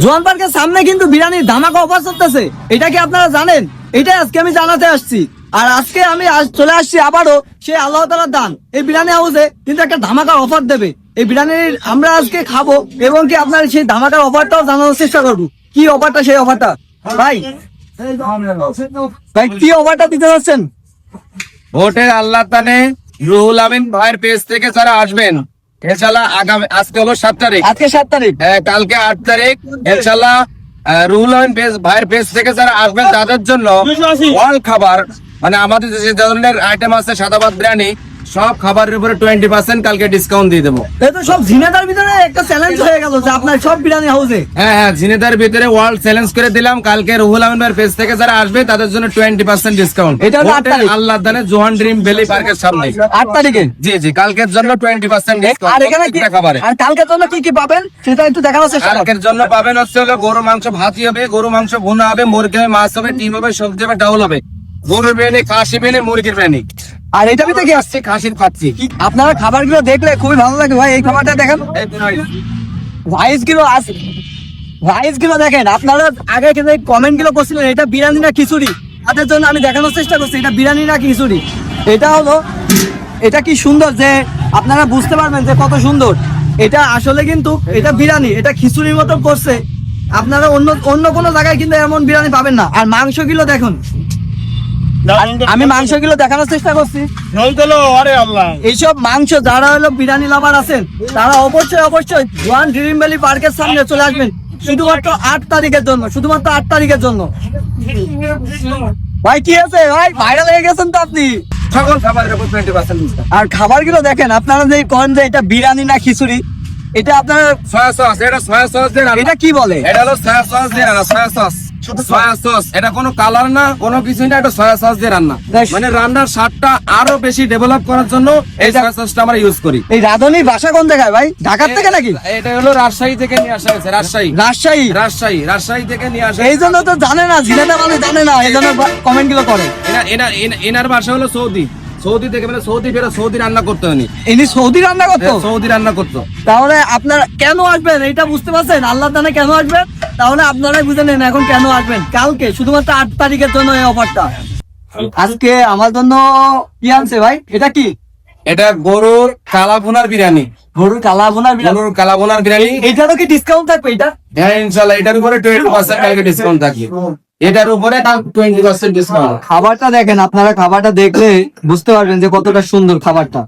জোয়ান পার্কের সামনে কিন্তু বিরিয়ানির ধামাকা অফার চলতেছে, এটা কি আপনারা জানেন? এটাই আজকে আমি জানাতে আসছি। আর আজকে আমি চলে আসছি আবারও সেই আল্লাহ তাআলার দান এই বিরিয়ানি হাউসে কিন্তু একটা ধামাকা অফার দেবে। এই বিরিয়ানির আমরা আজকে খাবো এবং কি আপনার সেই ধামাকার অফারটাও জানানোর চেষ্টা করবো। কি অফারটা, সেই অফারটা ভাই ভাই কি অফারটা দিতে যাচ্ছেন? হোটেল আল্লাহ তানে রুহুল আমিন ভাইয়ের পেজ থেকে যারা আসবেন ইনশাআল্লাহ, আগামী আজকে হলো 7 তারিখ, আজকে 7 তারিখ, হ্যাঁ কালকে 8 তারিখ ইনশাআল্লাহ রুহুল আমিন ভাইয়ের পেজ থেকে যারা আসবেন তাদের জন্য অল খাবার, মানে আমাদের যে ধরনের আইটেম আছে সাদা ভাত বিরিয়ানি সব খাবারের উপরে 20% কালকে ডিসকাউন্ট দিয়ে দেবো। এই তো সব ঝিনাইদার ভিতরে একটা চ্যালেঞ্জ হয়ে গেল যে আপনার সব বিরিয়ানি হাউসে। হ্যাঁ ঝিনেদার ভিতরে ওয়ার্ল্ড চ্যালেঞ্জ করে দিলাম, কালকে রুহুল আমিন ভাইয়ের পেজ থেকে যারা আসবে তাদের জন্য 20% ডিসকাউন্ট। এটা হলো 8 তারিখ, আল্লাহ দানে জোহান ড্রিম ভ্যালি পার্কের সামনে 8 তারিখে। জি কালকের জন্য 20% ডিসকাউন্ট। আর এখানে কি খাবারে আর কালকের জন্য কি কি পাবেন সেটা একটু দেখানোর চেষ্টা করুন। কালকের জন্য পাবেন হচ্ছে হলো গরু মাংস ভাজি হবে, গরু মাংস ভুনা হবে, মুরগি হবে, মাছ হবে, ডিম হবে, সবজি হবে, ডাউল হবে, গরুর বিরিয়ানি, খাসি বিরিয়ানি, মুরগির বিরিয়ানি। আর এটা ভিতরে কি আসছে খাসির খাচ্ছি। আপনারা খাবারগুলো দেখলে খুবই ভালো লাগে ভাই। এই খাবারটা দেখেন, রাইস গুলো আছে, রাইস গুলো দেখেন। আপনারা আগে কিন্তু কমেন্ট গুলো করছিলেন এটা বিরিয়ানি না খিচুড়ি, তাদের জন্য আমি দেখানোর চেষ্টা করছি এটা বিরিয়ানি না খিচুড়ি। এটা হলো, এটা কি সুন্দর যে আপনারা বুঝতে পারবেন যে কত সুন্দর এটা। আসলে কিন্তু এটা বিরিয়ানি, এটা খিচুড়ির মতো করছে। আপনারা অন্য কোনো জায়গায় কিন্তু এমন বিরিয়ানি পাবেন না। আর মাংসগুলো দেখুন, আমি মাংসগুলো দেখানোর চেষ্টা করছি। এইসব মাংস যারা হলো বিরিয়ানি লাভার আছেন তারা অবশ্যই জোয়ান ড্রিম ভ্যালি পার্কের সামনে চলে আসবেন শুধুমাত্র 8 তারিখের জন্য, শুধুমাত্র 8 তারিখের জন্য। ভাই কি আছে ভাই, ভাইরাল হয়ে গেছেন তো আপনি। সকল খাবারের উপর 20% ডিসকাউন্ট। আর খাবারগুলো দেখেন, আপনারা যে করেন যে এটা বিরিয়ানি না খিচুড়ি, এটা আপনারা সয়া সস, এটা সয়া সস দিয়ে রান্না। এটা কি বলে? এটা হলো সয়া সস দিয়ে রান্না, সয়া সস, সয়া সস। এটা কোনো কালার না, কোনো কিছু না, এটা সয়া সস দিয়ে রান্না। মানে রান্নার স্বাদটা আরো বেশি ডেভেলপ করার জন্য এই সয়া সসটা আমরা ইউজ করি। এই রাঁধুনির বাসা কোন জায়গায় ভাই? ঢাকার থেকে নাকি? এটা হলো রাজশাহী থেকে নিয়ে আসা হয়েছে, রাজশাহী রাজশাহী থেকে নিয়ে আসা। এই জন্য তো জানে না, ঝিনাইদহ মানে জানে না, এই জন্য কমেন্ট গুলো করে। এনার বাসা হলো সৌদি থেকে, মানে সৌদি রান্না করতে হয়নি, ইনি সৌদি রান্না করতো। সৌদি রান্না করতো। তাহলে আপনারা কেন আসবেন এটা বুঝতে পারছেন? আল্লাহ দানে কেন আসবেন তাহলে আপনারাই বুঝে নেন এখন কেন আসবেন। কালকে শুধুমাত্র 8 তারিখের জন্য এই অফারটা। আজকে আমার জন্য কি আনছে ভাই? এটা কি? এটা গরুর কালাভুনার বিরিয়ানি। গরুর কালাভুনার বিরিয়ানি। গরুর কালাভুনার বিরিয়ানি। এটারও কি ডিসকাউন্ট থাকবে? এটা হ্যাঁ ইনশাআল্লাহ, এটার উপরে 20% কালকে ডিসকাউন্ট থাকবে। এটার উপরে 20% ডিসকাউন্ট। খাবারটা দেখেন, আপনারা খাবারটা দেখলে বুঝতে পারবেন যে কতটা সুন্দর খাবারটা।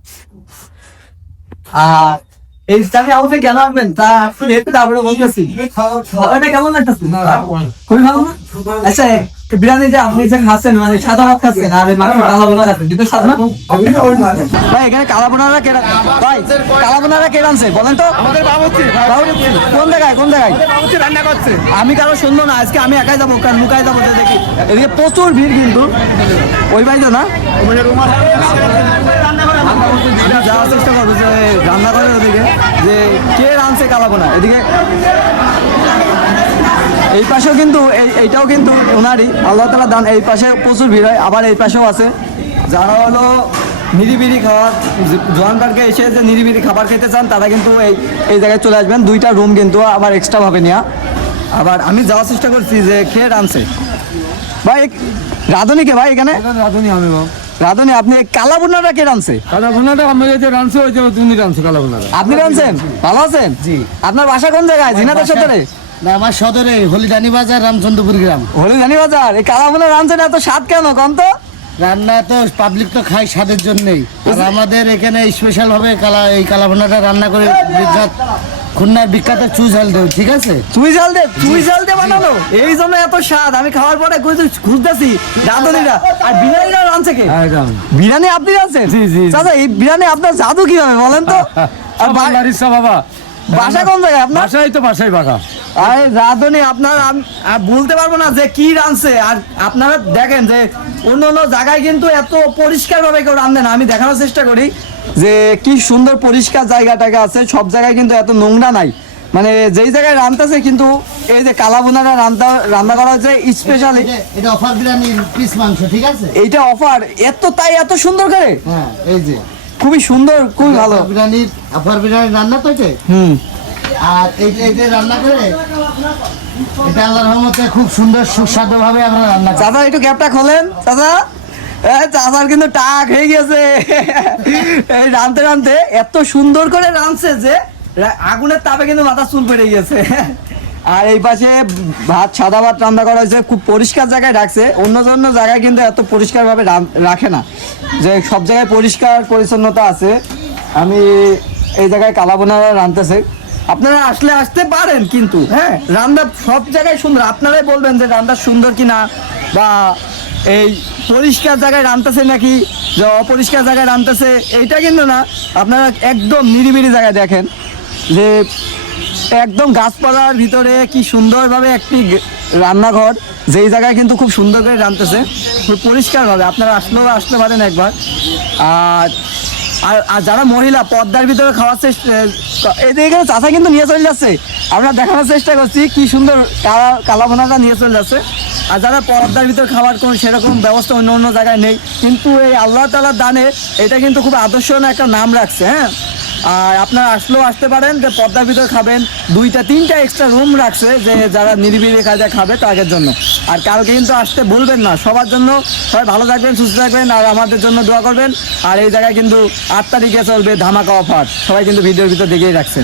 আর এই স্টাফে হাউসে কেন আসবেন তা তারপরে বলতেছি। খাবারটা কেমন লাগতেছে? খুবই ভালো না? আচ্ছা বিরিয়ানি যে আপনি যে খাচ্ছেন মানে সাদা ভাত খাচ্ছেন আর মাংস কালা বোনা খাচ্ছেন, কিন্তু সাদা না ভাই। এখানে কালা বোনারা কে ভাই, কালা বোনারা কে রাঁধছে বলেন তো? আমাদের বাবুর্চি। কোন জায়গায় বাবুর্চি রান্না করছে। আমি কারো শুনবো না, আজকে আমি একাই যাবো, কারণ মুখায় যাবো দেখি এদিকে প্রচুর ভিড় কিন্তু ওই বাইতো না। আমি যাওয়ার চেষ্টা করবো যে রান্নাঘরের ওদিকে যে কে রাঁধছে কালাবোনা। এদিকে এই পাশেও কিন্তু এইটাও কিন্তু ওনারই, আল্লাহ তাআলা দান। এই পাশে প্রচুর ভিড় হয়, আবার এই পাশেও আছে যারা হলো নিরিবিলি খাবার, জোয়ান পার্কে এসে যে নিরিবিলি খাবার খেতে চান তারা কিন্তু এই জায়গায় চলে আসবেন। 2টা রুম কিন্তু আবার এক্সট্রা ভাবে নেওয়া। আবার আমি যাওয়ার চেষ্টা করছি যে খেয়ে রাঁধছে ভাই। রাঁধুনি কে ভাই এখানে? রাঁধুনি আমি বাবু। রাঁধুনি আপনি? কালাবোনাটা কে রাঁধছে? কালাভুনাটা আমি যে রাঁধছে ওই যে তুমি রাঁধছো কালাভুনাটা। আপনি রাঁধছেন? ভালো আছেন? জি। আপনার বাসা কোন জায়গায়? ঝিনাইদহ সদরে? না, আমার সদরে হলিদানি বাজার, রামচন্দ্রপুর গ্রাম। হলিদানি বাজার। এই কালাবোনা রাঁধছেন, এত স্বাদ কেন কম তো? রান্না তো পাবলিক তো খায় স্বাদের জন্যই। আর আমাদের এখানে স্পেশাল হবে এই কালাভুনাটা রান্না করে বিখ্যাত খুলনার বিখ্যাত চুইঝাল দেব, ঠিক আছে? চুইঝাল দিয়ে বানানো, এই জন্য এত স্বাদ। আমি খাওয়ার পরে খুঁজতেছি রাঁধুনিরা। আর বিরিয়ানিটা রাঁধছে কে? বিরিয়ানি আপনি রাঁধছেন? জি। দাদা এই বিরিয়ানি আপনার জাদু কিভাবে বলেন তো? আর বাবা বাসা কোন জায়গায় আপনার? বাসাই বাঘা। আরে রাঁধুনি আপনার বলতে পারবো না যে কি রাঁধছে। আর আপনারা দেখেন যে অন্য জায়গায় কিন্তু এত পরিষ্কার ভাবে কেউ রাঁধে না। আমি দেখানোর চেষ্টা করি যে কি সুন্দর পরিষ্কার জায়গাটাকে আছে। সব জায়গায় কিন্তু এত নোংরা নাই, মানে যেই জায়গায় রাঁধতেছে কিন্তু এই যে কালাবোনারা রান্না করা হচ্ছে স্পেশালি। এটা অফার বিরিয়ানি পিস মাংস, ঠিক আছে? এইটা অফার, এত সুন্দর করে। হ্যাঁ এই যে খুবই সুন্দর, খুবই ভালো বিরিয়ানির অফার বিরিয়ানি রান্না তো এটা। হুম। আর এই যে রান্না করে এটা আল্লাহর রহমতে খুব সুন্দর সুস্বাদু ভাবে আমরা রান্না করি। চাচা একটু ক্যাপটা খোলেন চাচা। চাচার কিন্তু টাক হয়ে গেছে এই রাঁধতে রাঁধতে, এত সুন্দর করে রাঁধছে যে আগুনের তাপে কিন্তু মাথা চুল পড়ে গেছে। আর এই পাশে ভাত, সাদা ভাত রান্না করা হয়েছে, খুব পরিষ্কার জায়গায় রাখছে। অন্য অন্য জায়গায় কিন্তু এত পরিষ্কার ভাবে রাখে না, যে সব জায়গায় পরিষ্কার পরিচ্ছন্নতা আছে। আমি এই জায়গায় কালাবোনা রাঁধতেছে, আপনারা আসলে আসতে পারেন, কিন্তু হ্যাঁ রান্না সব জায়গায় সুন্দর। আপনারাই বলবেন যে রান্না সুন্দর কিনা, বা এই পরিষ্কার জায়গায় রাঁধতেছে নাকি যে অপরিষ্কার জায়গায় রাঁধতেছে, এইটা কিন্তু না। আপনারা একদম নিরিবিলি জায়গায় দেখেন যে একদম গাছপালার ভিতরে কি সুন্দরভাবে একটি রান্নাঘর, যেই জায়গায় কিন্তু খুব সুন্দর করে রাঁধতেছে, খুব পরিষ্কারভাবে। আপনারা আসতে পারেন একবার। আর আর যারা মহিলা পর্দার ভিতরে খাওয়ার চেষ্টা, এদিকে চাচা কিন্তু নিয়ে চলে যাচ্ছে, আমরা দেখানোর চেষ্টা করছি কি সুন্দর কালাবোনাটা নিয়ে চলে যাচ্ছে। আর যারা পর্দার ভিতর খাবার কোনো সেরকম ব্যবস্থা অন্য অন্য জায়গায় নেই, কিন্তু এই আল্লাহ তাআলার দানে এটা কিন্তু খুব আদর্শনীয় একটা নাম রাখছে। হ্যাঁ, আর আপনারা আসতে পারেন, যে পর্দার ভিতর খাবেন। 2-3টা এক্সট্রা রুম রাখছে, যে যারা নিরিবিলি কাজে খাবে তাদের জন্য। আর কালকে কিন্তু আসতে ভুলবেন না, সবার জন্য। সবাই ভালো থাকবেন, সুস্থ থাকবেন, আর আমাদের জন্য দোয়া করবেন। আর এই জায়গায় কিন্তু 8 তারিখে চলবে ধামাকা অফার, সবাই কিন্তু ভিডিওর ভিতর দেখেই রাখছেন।